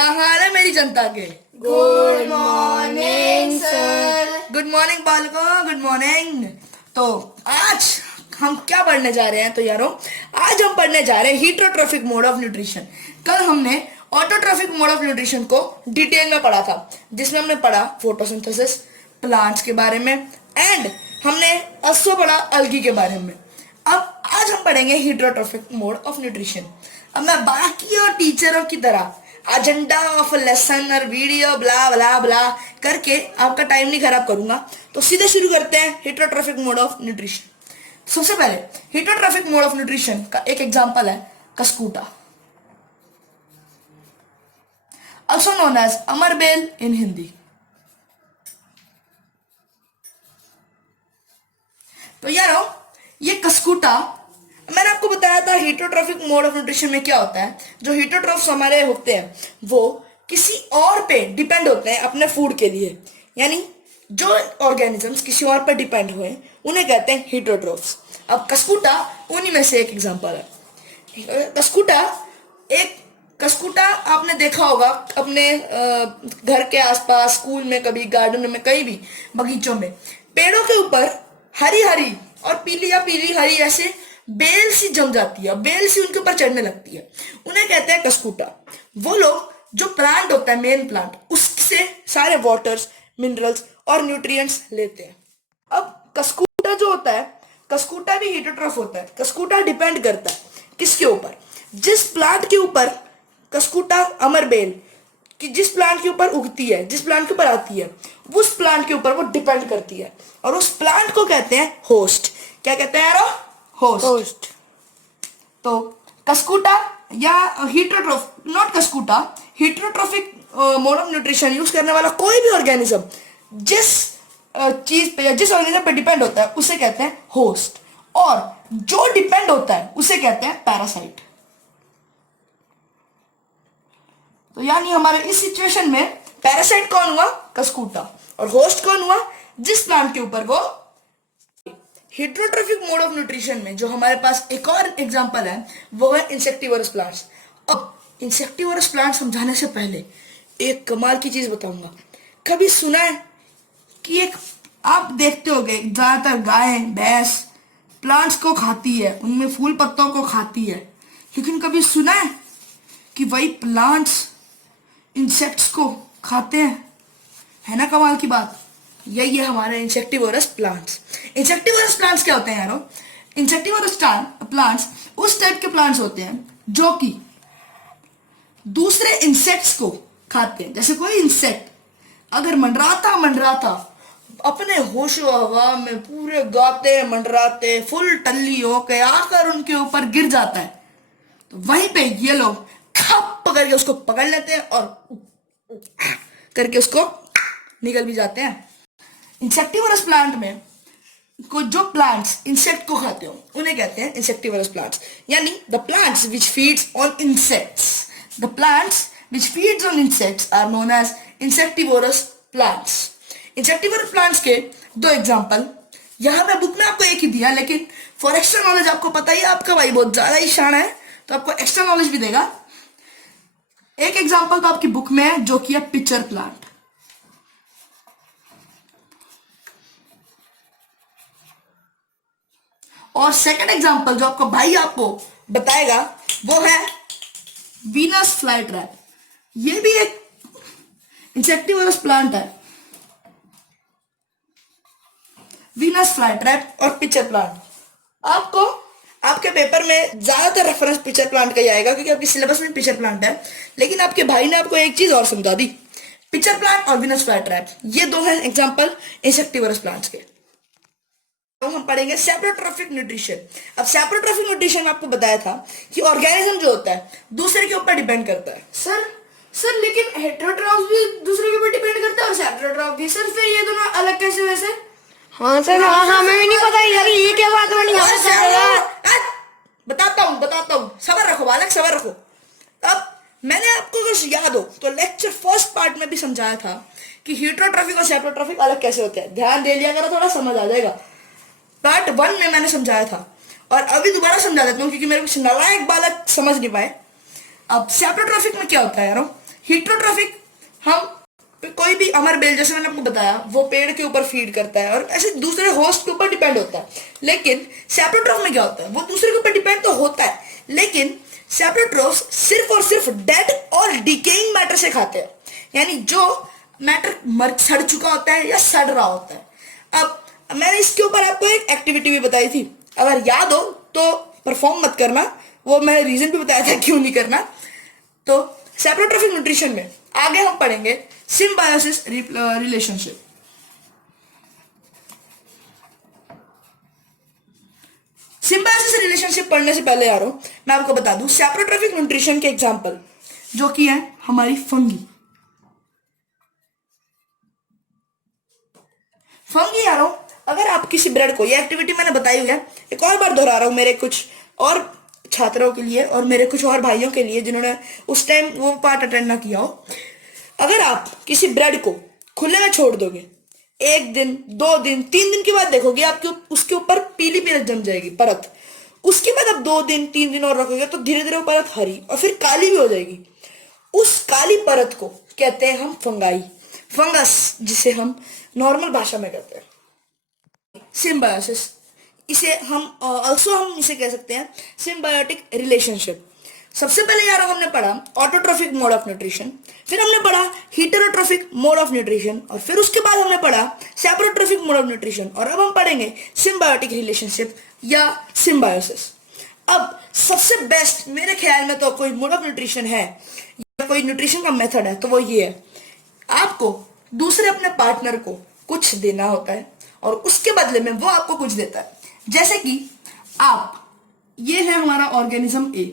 क्या हाल है मेरी जनता के। Good morning sir. Good morning बालकों, गुड मॉर्निंग। तो आज हम क्या पढ़ने जा रहे हैं? तो यारों, आज हम पढ़ने जा रहे हैं हीटरोट्रोफिक मोड ऑफ न्यूट्रिशन। कल हमने ऑटोट्रोफिक मोड ऑफ न्यूट्रिशन को डिटेल में पढ़ा था, जिसमें हमने पढ़ा फोटोसिंथेसिस, प्लांट्स के बारे में, एंड हमने also पढ़ा अल्गी के बारे में। अब आज हम पढ़ेंगे हीटरोट्रोफिक मोड ऑफ न्यूट्रिशन। अब मैं बाकी और टीचरों की तरह एजेंडा ऑफ लेसन और वीडियो ब्ला ब्ला ब्ला करके आपका टाइम नहीं खराब करूंगा, तो सीधे शुरू करते हैं हीटरोट्रोफिक मोड ऑफ न्यूट्रिशन। सबसे पहले हीटरोट्रोफिक मोड ऑफ न्यूट्रिशन का एक एग्जांपल है कस्कूटा, also known as अमरबेल इन हिंदी। तो यारों, ये कस्कूटा, मैंने आपको बताया था हीटरोट्रोफिक मोड ऑफ न्यूट्रिशन में क्या होता है। जो हीटरोट्रोफ्स हमारे होते हैं वो किसी और पे डिपेंड होते हैं अपने फूड के लिए, यानी जो ऑर्गेनिजम्स किसी और पे डिपेंड हुए उन्हें कहते हैं हीटरोट्रोफ्स। अब कस्कूटा उन्हीं में से एक एग्जांपल है। कस्कूटा आपने देखा होगा अपने घर के आसपास, स्कूल में, कभी गार्डन में, कहीं भी बगीचों में पेड़ों के ऊपर हरी हरी और पीली या पीली हरी ऐसे बेल सी जम जाती है, बेल सी उनके ऊपर चढ़ने लगती है, उन्हें कहते हैं कस्कूटा। वो लोग जो प्लांट होता है, मेन प्लांट, उससे सारे वाटर्स, मिनरल्स और न्यूट्रिएंट्स लेते हैं। अब कस्कूटा जो होता है, कस्कूटा भी हीटरोट्रोफ होता है। कस्कूटा डिपेंड करता है किसके ऊपर? जिस प्लांट के ऊपर कस्कूटा अमरबेल कि जिस प्लांट के ऊपर उगती है, जिस प्लांट के ऊपर आती है, उस प्लांट के ऊपर वो डिपेंड करती है, और उस प्लांट को कहते हैं होस्ट। क्या कहते हैं यारो? होस्ट। तो कस्कूटा या heterotroph, not cuscuta, heterotrophic mode of nutrition use करने वाला कोई भी ऑर्गेनिज्म जिस चीज पे या जिस ऑर्गेनिज्म पे डिपेंड होता है उसे कहते हैं होस्ट, और जो डिपेंड होता है उसे कहते हैं पैरासाइट। तो यानी हमारे इस सिचुएशन में पैरासाइट कौन हुआ? कस्कूटा। और होस्ट कौन हुआ? जिस प्लांट के ऊपर वो। हीटरोट्रोफिक मोड ऑफ न्यूट्रिशन में जो हमारे पास एक और एग्जांपल है वो है इंसेक्टिवोरस प्लांट्स। अब इंसेक्टिवोरस प्लांट समझाने से पहले एक कमाल की चीज बताऊंगा। कभी सुना है कि एक, आप देखते होंगे ज्यादातर गाय भैंस प्लांट्स को खाती है, उनमें फूल पत्तों को खाती है, लेकिन कभी सुना है कि वही प्लांट्स इंसेक्ट्स को खाते हैं? है ना कमाल की बात। यही है हमारे इंसेक्टिवोरस प्लांट्स। इंसेक्टिवोरस प्लांट्स क्या होते हैं यारो? इंसेक्टिवोरस प्लांट्स उस टाइप के प्लांट्स होते हैं जो कि दूसरे इंसेक्ट्स को खाते हैं। जैसे कोई इंसेक्ट अगर मंडराता अपने होशो हवा में पूरे गाते मंडराते फुल टल्ली होके आकर उनके ऊपर गिर जाता है, तो वहीं पे ये लोग खप करके उसको पकड़ लेते हैं और करके उसको निकल भी जाते हैं। इंसेक्टिवोरस प्लांट में को जो प्लांट्स इंसेक्ट को खाते हो उन्हें कहते हैं इंसेक्टिवोरस प्लांट्स, यानी the plants which feeds on insects. The plants which feeds on insects are known as insectivorous plants. Insectivorous plants के दो एग्जांपल यहां मैं बुक में आपको एक ही दिया, लेकिन फॉर एक्स्ट्रा नॉलेज आपको पता ही, आपका भाई बहुत ज्यादा ही शान है तो आपको एक्स्ट्रा नॉलेज भी देगा। एक एग्जांपल तो आपकी बुक में है जो कि है पिचर प्लांट, और सेकंड एग्जांपल जो आपका भाई आपको बताएगा वो है वीनस फ्लाई ट्रैप। ये भी एक इंसेक्टिवोरस प्लांट है, वीनस फ्लाई ट्रैप और पिचर प्लांट। आपको आपके पेपर में ज्यादातर रेफरेंस पिचर प्लांट का ही आएगा क्योंकि आपके सिलेबस में पिचर प्लांट है, लेकिन आपके भाई ने आपको एक चीज और समझा दी, पिचर प्लांट और वीनस फ्लाई ट्रैप, ये दो हैं एग्जांपल इंसेक्टिवोरस प्लांट्स के। तो हम पढ़ेंगे सेप्रोट्रोफिक न्यूट्रिशन। अब सेप्रोट्रोफिक न्यूट्रिशन में आपको बताया था कि ऑर्गेनिज्म जो होता है दूसरे के ऊपर डिपेंड करता है। सर लेकिन हेटेरोट्रॉफ भी दूसरे के ऊपर डिपेंड करता है और सेप्रोट्रॉफ भी। सर फिर ये दोनों अलग कैसे हुए सर? हाँ सर, हाँ हमें भी नहीं पता यार, ये क्या बात बनी? बताता हूँ, सबर रखो बालक, सबर रखो। अब मैंने आपको अगर याद हो तो लेक्चर फर्स्ट पार्ट में भी समझाया था कि हीटरोट्रोफिक और सेप्रोट्रोफिक अलग कैसे होते हैं। ध्यान दे लिया करो, थोड़ा समझ आ जाएगा। पार्ट 1 में मैंने समझाया था और अभी दोबारा समझा देता हूँ क्योंकि मेरे कुछ नालायक बालक समझ नहीं पाए। अब सेप्रोट्रोफिक में क्या होता है यारो? हीटरोट्रॉफिक, हम कोई भी हमारे बेल, जैसे मैंने आपको बताया, वो पेड़ के ऊपर फीड करता है और ऐसे दूसरे होस्ट के ऊपर डिपेंड होता है। लेकिन सैप्रोट्रॉफ में क्या होता है, वो दूसरे के ऊपर डिपेंड तो होता है, लेकिन सैप्रोट्रॉफ्स सिर्फ और सिर्फ डेड और डिकेइंग मैटर से खाते हैं, यानी जो मैटर मर सड़ चुका होता है या सड़ रहा होता है। अब मैंने इसके ऊपर आपको एक एक्टिविटी भी बताई थी, अगर याद हो तो परफॉर्म मत करना, वो मैंने रीजन भी बताया था क्यों नहीं करना। तो सैप्रोट्रॉफिक न्यूट्रिशन में आगे हम पढ़ेंगे सिम्बायोसिस रिलेशनशिप। सिम्बायोसिस रिलेशनशिप पढ़ने से पहले यारों मैं आपको बता दूं सैप्रोट्रॉफिक न्यूट्रिशन के एग्जांपल जो कि है हमारी फंगी। फंगी यारों, अगर आप किसी ब्रेड को, ये एक्टिविटी मैंने बताई हुई है, एक और बार दोहरा रहा हूं मेरे कुछ और छात्रों के लिए और मेरे कुछ और भाइयों के लिए जिन्होंने उस टाइम वो पार्ट अटेंड ना किया हो। अगर आप किसी ब्रेड को खुले में छोड़ दोगे, 1 दिन 2 दिन 3 दिन के बाद देखोगे आपके उसके ऊपर पीली परत जम जाएगी, परत। उसके बाद आप 2 दिन 3 दिन और रखोगे तो धीरे धीरे वो परत हरी और फिर काली भी हो जाएगी। उस काली परत को कहते हैं हम फंगाई, फंगस, जिसे हम नॉर्मल भाषा में कहते हैं सिम्बायोसिस। इसे हम ऑल्सो हम इसे कह सकते हैं सिम्बायोटिक रिलेशनशिप। सबसे पहले यार हमने पढ़ा ऑटोट्रॉफिक मोड ऑफ न्यूट्रिशन, फिर हमने पढ़ा हीटेरोट्रॉफिक मोड ऑफ न्यूट्रिशन, और फिर उसके बाद हमने पढ़ा सैप्रोट्रॉफिक मोड ऑफ न्यूट्रिशन, और अब हम पढ़ेंगे सिम्बायोटिक रिलेशनशिप या सिम्बायोसिस। अब सबसे बेस्ट मेरे ख्याल में तो कोई मोड ऑफ न्यूट्रिशन है या कोई न्यूट्रिशन का मेथड है तो वो ये है, आपको दूसरे अपने पार्टनर को कुछ देना होता है और उसके बदले में वो आपको कुछ देता है। जैसे कि आप, ये है हमारा ऑर्गेनिज्म ए,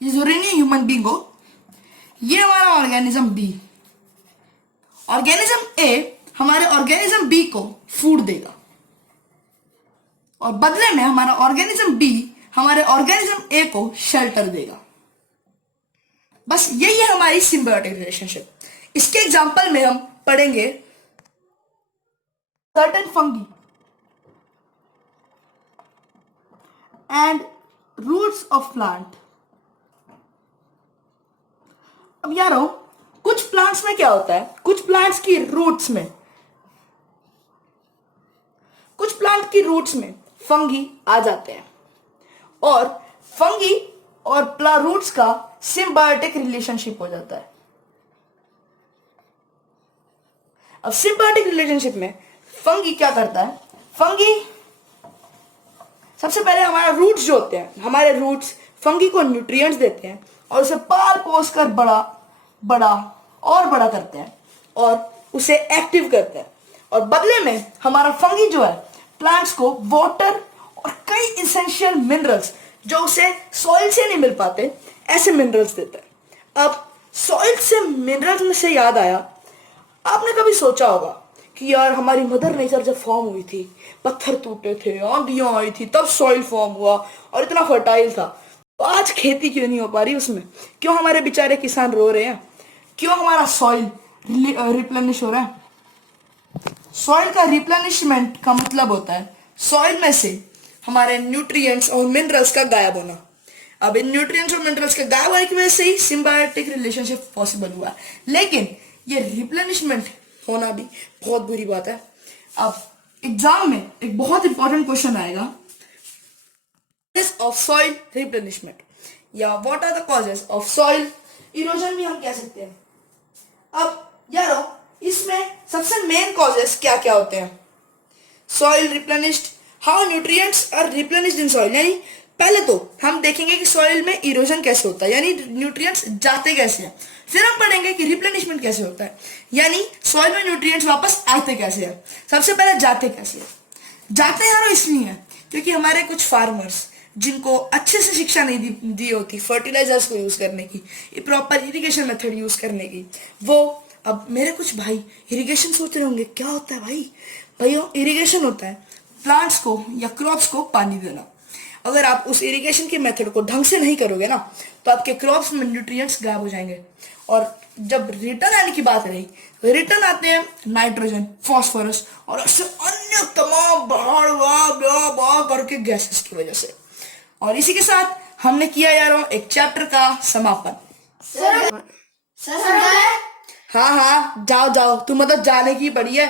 ये जो रेनी ह्यूमन बीइंग हो, ये हमारा ऑर्गेनिज्म बी। ऑर्गेनिज्म ए हमारे ऑर्गेनिज्म बी को फूड देगा और बदले में हमारा ऑर्गेनिज्म बी हमारे ऑर्गेनिज्म ए को शेल्टर देगा। बस यही है हमारी सिम्बायोटिक रिलेशनशिप। इसके एग्जांपल में हम पढ़ेंगे certain fungi and roots of plant. अब यारों कुछ प्लांट्स में क्या होता है, कुछ प्लांट्स की रूट्स में, कुछ प्लांट की रूट्स में फंगी आ जाते हैं और फंगी और रूट्स का सिम्बायोटिक रिलेशनशिप हो जाता है। अब सिम्बायोटिक रिलेशनशिप में फंगी क्या करता है, फंगी सबसे पहले हमारा रूट्स जो होते हैं, हमारे रूट्स फंगी को न्यूट्रिएंट्स देते हैं और उसे पाल पोस कर बड़ा बड़ा और बड़ा करते हैं और उसे एक्टिव करते हैं, और बदले में हमारा फंगी जो है प्लांट्स को वाटर और कई इसेंशियल मिनरल्स जो उसे सॉइल से नहीं मिल पाते, ऐसे मिनरल्स देता है। अब सॉइल से मिनरल्स में से याद आया, आपने कभी सोचा होगा कि यार हमारी मदर नेचर जब फॉर्म हुई थी, पत्थर टूटे थे, आंधियां आई थी, तब सॉइल फॉर्म हुआ और इतना फर्टाइल था, तो आज खेती क्यों नहीं हो पा रही उसमें? क्यों हमारे बेचारे किसान रो रहे हैं? क्यों हमारा सॉइल रिप्लेनिश हो रहा है? सॉइल का रिप्लेनिशमेंट का मतलब होता है सॉइल में से हमारे न्यूट्रिएंट्स और मिनरल्स का गायब होना। अब इन न्यूट्रिएंट्स और मिनरल्स के गायब होने की वजह से ही सिम्बायोटिक रिलेशनशिप पॉसिबल हुआ, लेकिन ये रिप्लेनिशमेंट होना भी बहुत बुरी बात है। अब एग्जाम में एक बहुत इंपॉर्टेंट क्वेश्चन आएगा ऑफ सॉइल रिप्लेनिशमेंट या what are the causes of soil erosion भी हम कह सकते हैं। अब यारो इसमें सबसे मेन कॉजेस क्या क्या होते हैं? Soil replenished, how nutrients are replenished in soil, यानी पहले तो हम देखेंगे कि सॉइल में इरोजन कैसे होता है, यानी न्यूट्रिएंट्स जाते कैसे हैं। फिर हम पढ़ेंगे कि रिप्लेनिशमेंट कैसे होता है, यानी सॉइल में न्यूट्रिएंट्स वापस आते कैसे हैं। सबसे पहले जाते कैसे हैं? जाते यारो इसलिए हैं क्योंकि हमारे कुछ फार्मर्स जिनको अच्छे से शिक्षा नहीं दी होती फर्टिलाइजर्स को यूज करने की, प्रॉपर इरिगेशन मेथड यूज करने की, वो, अब मेरे कुछ भाई इरिगेशन सोच रहे होंगे क्या होता है भाई? भाइयों इरिगेशन होता है प्लांट्स को या क्रॉप्स को पानी देना। अगर आप उस इरिगेशन के मेथड को ढंग से नहीं करोगे ना तो आपके क्रॉप्स में न्यूट्रिएंट्स गायब हो जाएंगे। और जब रिटर्न आने की बात रही, रिटर्न आते हैं नाइट्रोजन, फास्फोरस और ऐसे अन्य तमाम बाहर करके गैसेस की वजह से। और इसी के साथ हमने किया यारों एक चैप्टर का समापन। हाँ हाँ, जाओ जाओ, तुम मतलब जाने की पड़ी है।